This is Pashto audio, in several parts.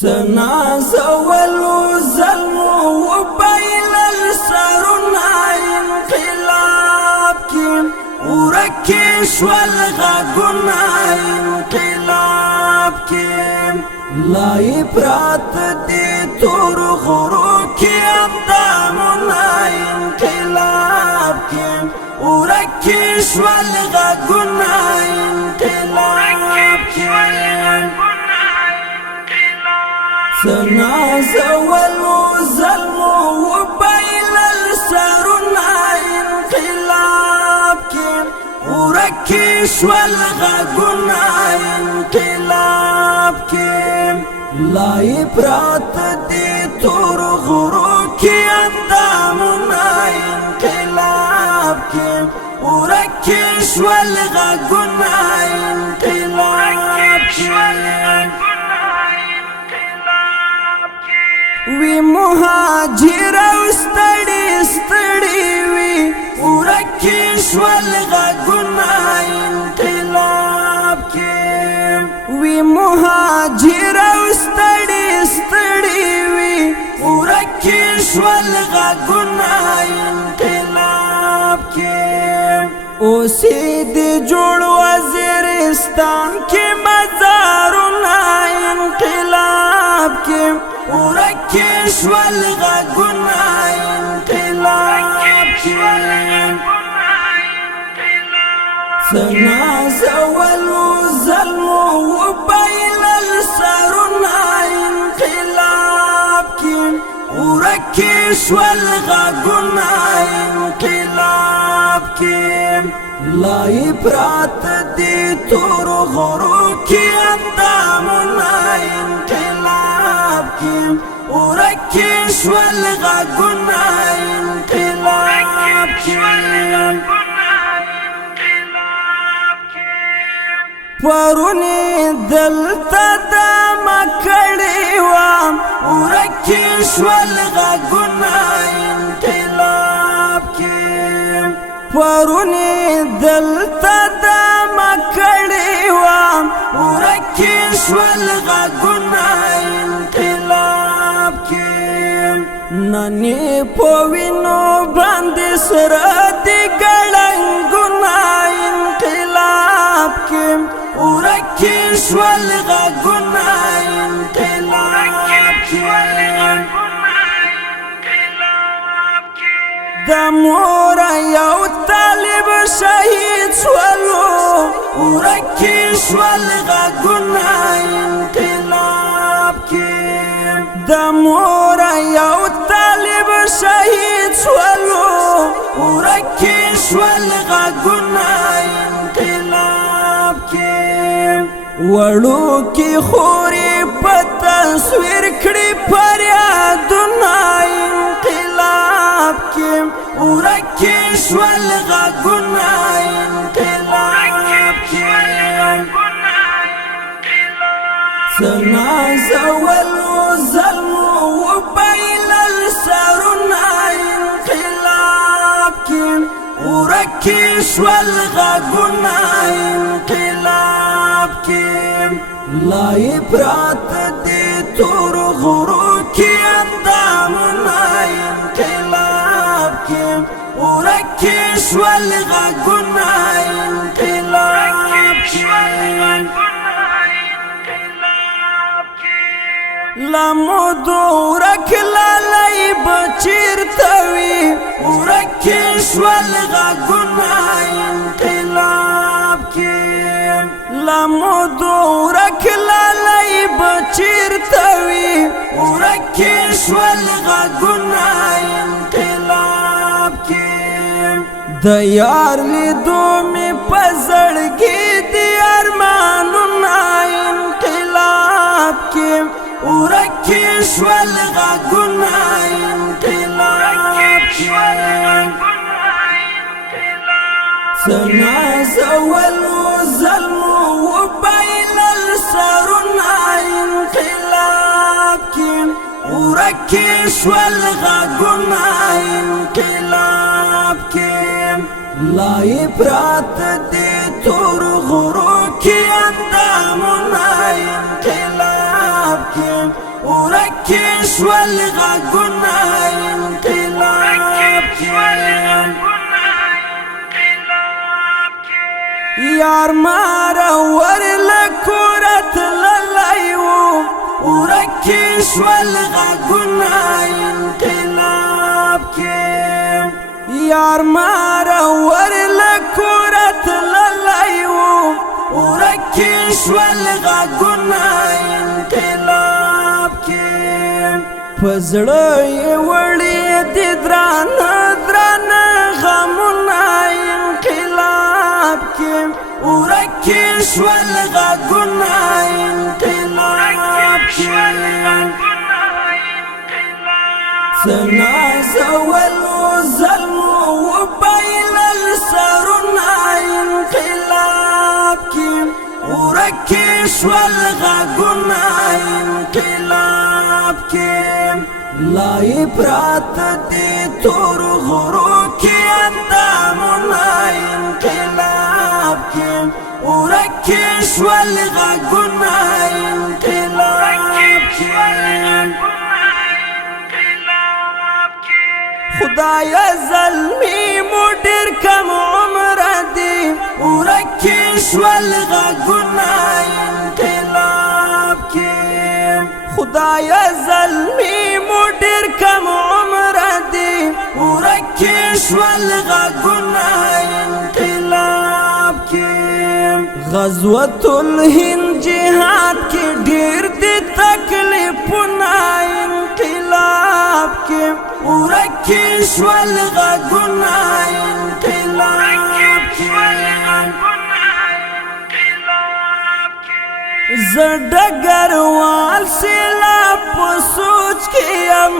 سنازول ظلم وبيل السرنا انقلاب كم وركش والغاقنا انقلاب كم لا يبرات دي ترغروك أبدامنا انقلاب كم وركش والغاقنا انقلاب كم سنازول ظلم وبيل السرنا انقلاب كم وركش والغاقنا انقلاب كم لا يبرات دي ترغروك أندامنا انقلاب كم وركش والغاقنا انقلاب كم وی مهاجر استړي استړي وی ورکش والغاقنا انقلاب کې وی مهاجر استړي استړي وی ورکش والغاقنا انقلاب کې اوسې دې جوړ وزیرستان کې مزارونه انقلاب کې وركش والغاقنا انقلاب كم سنازول ظلم وبيل السرنا انقلاب كم وركش والغاقنا انقلاب كم لا يبرات دي ترغروك أندامنا انقلاب كم وركش والغاقنا انقلاب كم پرونی دلتا دا مکڑی وام ورکش والغاقنا انقلاب کم پرونی دلتا دا مکڑی وام ورکش والغاقنا انقلاب کم ننی پوینو باند سرادی گلنگنا انقلاب کم وركش والغاقنا انقلاب كم دمورا يو طالب شهيد سولو وركش والغاقنا انقلاب كم دمورا يو طالب شهيد سولو وركش والغاقنا انقلاب كم وړو کی خوري په تصویر کړي فریادونه انقلاب کې ورکش والغاقنا انقلاب کې سنازول ظلم وبيل السرنا انقلاب کې وركش والغاقنا انقلاب كم لا يبرات دي ترغروك أندامنا انقلاب كم وركش والغاقنا انقلاب كم لمدورك لالي بچير توي وركش والغاقنا انقلاب كم لمدورك لالي بچير توي وركش والغاقنا انقلاب كم ديار لدومي پزړګي دي ارمانونه انقلاب كم وركش والغاقنا انقلاب كم سنازول ظلم وبيل السرنا انقلاب كم وركش والغاقنا انقلاب كم لا يبرات دي ترغروك أندامنا انقلاب كم ورکش والغاقنا انقلاب كیم یار مارا ورلکورت للیو ورکش والغاقنا انقلاب كیم یار مارا ورلکورت للیو ورکش والغاقنا انقلاب كیم پزړی وړي د دران دران غمنا انقلاب كیم ورکش والغاقنا انقلاب كیم سنازول ظلم وبيل السرنا انقلاب كیم ورکش والغاقنا انقلاب كیم لای پرات دی تور غرو کی اندامنا انقلاب كیم ورکش والغاقنا انقلاب كیم خدایا ظلمی مدیر کم عمر دی ورکش والغاقنا انقلاب كیم خدایا ظلمی مدیر کم عمر دی ورکش والغاقنا انقلاب كیم غزوة الهند جهاد کی ډیر دی تکلیفنا انقلاب كیم ورکش والغاقنا انقلاب كیم زدگر وال سلا پسوچ کیم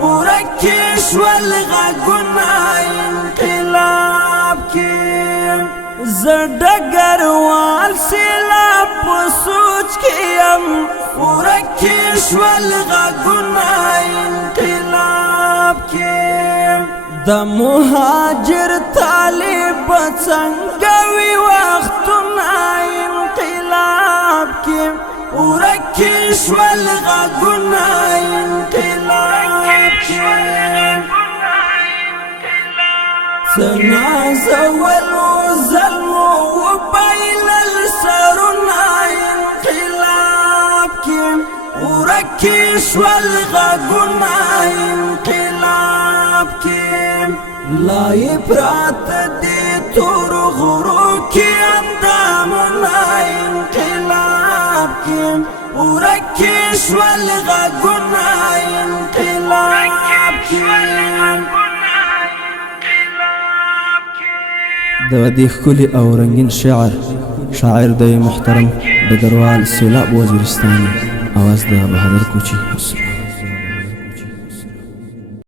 ورکش والغاقنا انقلاب كیم زدگر وال سلا پسوچ کیم ورکش والغاقنا انقلاب كیم د مهاجر طالب څنګه وختنا انقلاب كیم ورکش والغاقنا انقلاب كیم سنازول ظلم وبيل السرنا انقلاب كیم ورکش والغاقنا انقلاب كیم لای پرات دی تور غرو کی اندامنا انقلاب كیم ورکش والغاقنا انقلاب كیم د دې ښکلي او رنگین شاعر د محترم ډګروال سیلاب وزیرستاني اواز د بهادر کوچي.